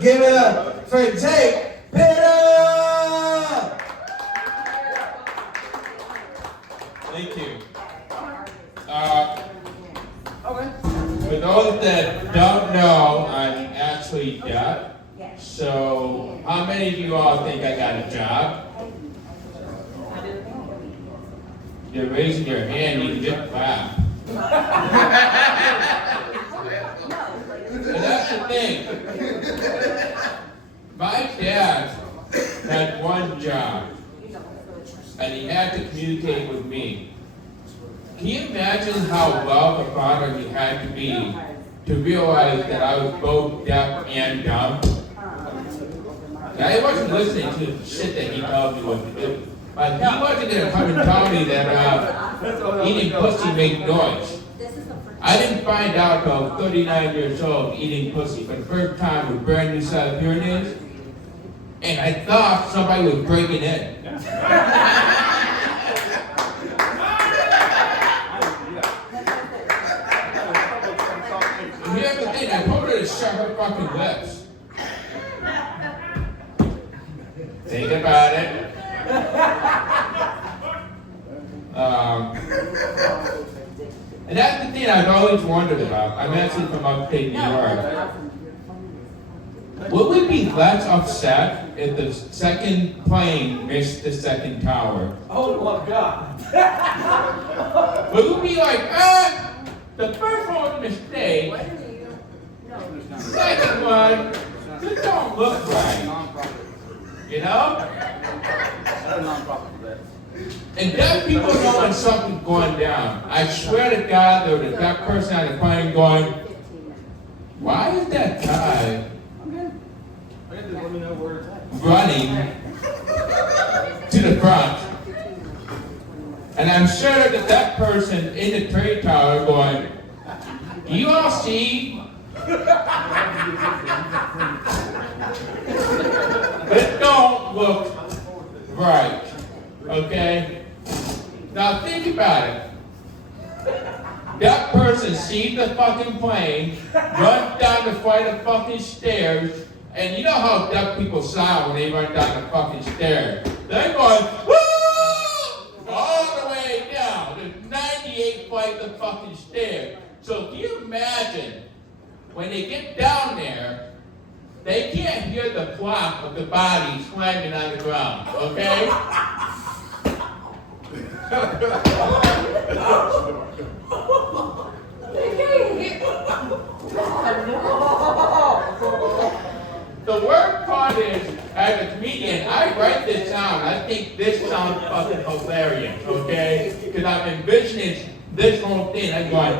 Give it up for Jake Pitta! Thank you. For those that don't know, I'm actually deaf. So, how many of you all think I got a job? You're raising your hand, you can just clap. And that's the thing. My dad had one job, and he had to communicate with me. Can you imagine how well of a father he had to be to realize that I was both deaf and dumb? Now, he wasn't listening to the shit that he told me what to do. But he wasn't going to come and tell me that eating pussy made noise. I didn't find out until I was 39 years old eating pussy for the first time with a brand new set of hearing aids. And I thought somebody was breaking in. Here's the thing, I told her to shut her fucking lips. Think about it. And that's the thing I've always wondered about. I'm actually from upstate New York. Would we be less upset if the second plane missed the second tower? Oh my God! Would we be like, the first one was a mistake, the second one just don't look right, you know? And deaf people know when something's going down. I swear to God, there was a deaf person on the plane going, why is that guy running to the front? And I'm sure that that person in the trade tower going, do you all see? It don't look right, okay? Now think about it. That person sees the fucking plane, runs down the flight of fucking stairs, and you know how deaf people sound when they run down the fucking stairs. They're going, woo! All the way down. There's 98 flights of fucking stairs. So can you imagine, when they get down there, they can't hear the plop of the body slamming on the ground, okay? The worst part is, as a comedian, I write this down. I think this sounds fucking hilarious, okay? Because I'm envisioning this whole thing. I'm going,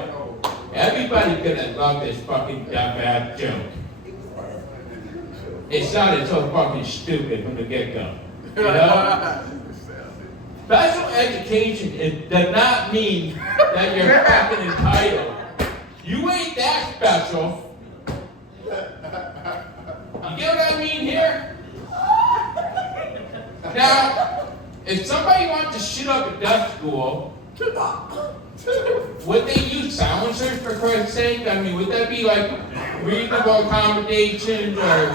everybody's gonna love this fucking dumb-ass joke. It sounded so fucking stupid from the get-go, you know? Special education does not mean that you're fucking entitled. You ain't that special. You get what I mean here? Now, if somebody wants to shoot up a deaf school, would they use silencers for Christ's sake? I mean, would that be like reasonable accommodations, or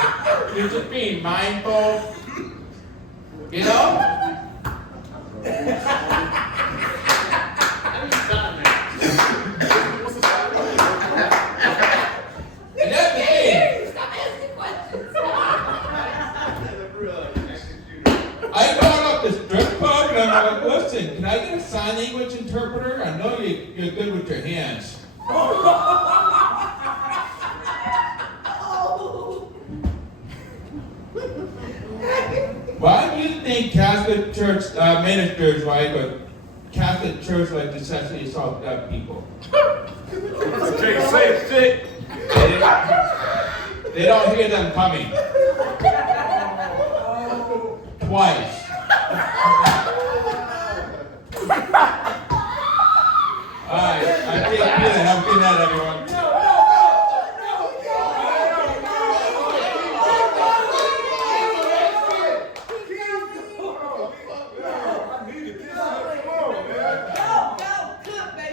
you're just being mindful? You know? And that's the thing. I called up the strip club and I'm like, listen, can I get a sign language interpreter? I know you're good with your hands. Why do you think Catholic Church ministers or Catholic Church to sexually assault deaf people? Okay, say it. They don't hear them coming. Twice. Alright, I think have a good night, everyone.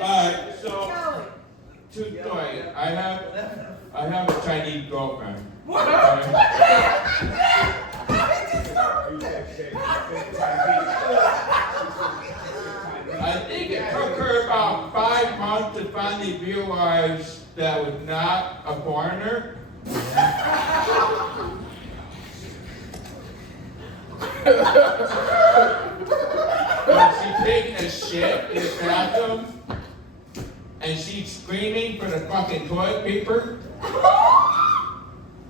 Alright, so true story. I have a Chinese girlfriend. Okay? corner. When she's taking a shit in the bathroom, and she's screaming for the fucking toilet paper,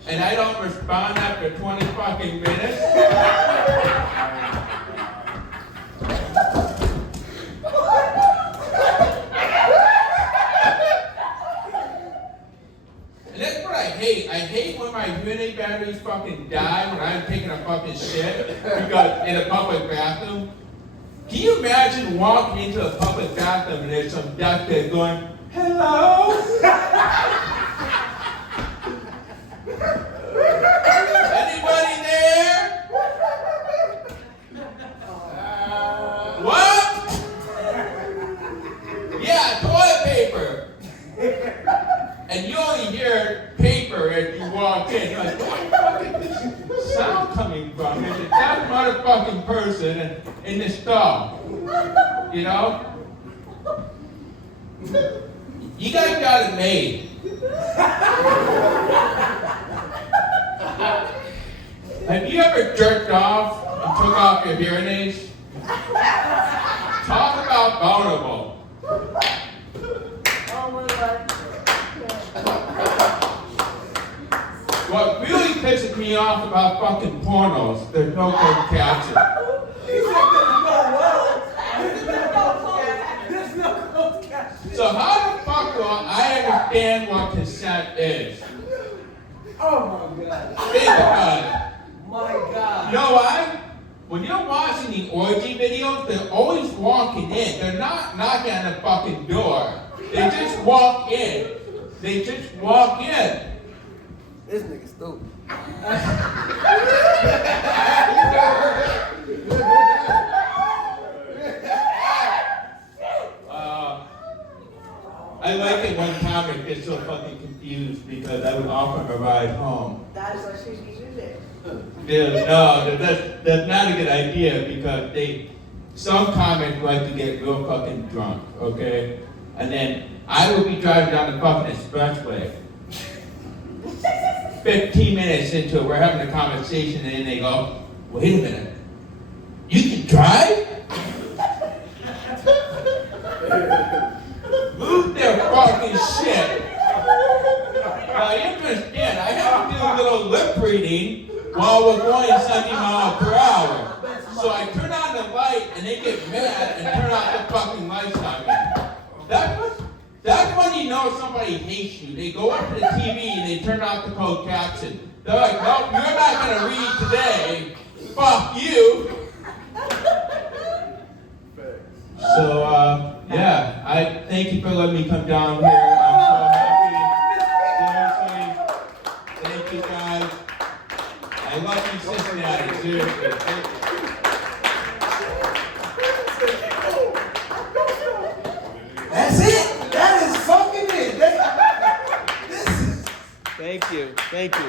and I don't respond after 20 fucking minutes. And that's what I hate. I hate when my unit batteries fucking die when I'm taking a fucking shit because in a public bathroom. Can you imagine walking into a public bathroom and there's some duck there going, hello? Anybody there? What? Yeah, toilet paper. And you only hear paper as you walk in. You're like, where the fuck is this sound coming from? There's that motherfucking person in the stall. You know? You guys got it made. Have you ever jerked off and took off your hearing aids? Talk about vulnerable. What really pisses me off about fucking pornos, there's no closed caption. So how the fuck do I understand what consent is? Oh my God. Think about it. My God. You know why? When you're watching the orgy videos, they're always walking in. They're not knocking on the fucking door. They just walk in. They just walk in. This nigga stupid. I like it when comic gets so fucking confused because I would offer him a ride home. That is what she did. Dude, no, that's not a good idea because some comics like to get real fucking drunk, okay? And then I would be driving down the fucking expressway. 15 minutes into it, we're having a conversation, and then they go, wait a minute, you can drive? Move their fucking shit. Now you understand, I have to do a little lip reading while we're going 70 miles per hour. So I turn on the light, and they get mad and turn off the fucking lights on me. That's when you know somebody hates you. They go up to the TV and they turn off the closed caption. They're like, nope, you're not going to read today. Fuck you. So, yeah, I thank you for letting me come down here. I'm so happy. Seriously. Thank you, guys. I love you, Cincinnati. Seriously. That's it. That is fucking it. This is. Thank you.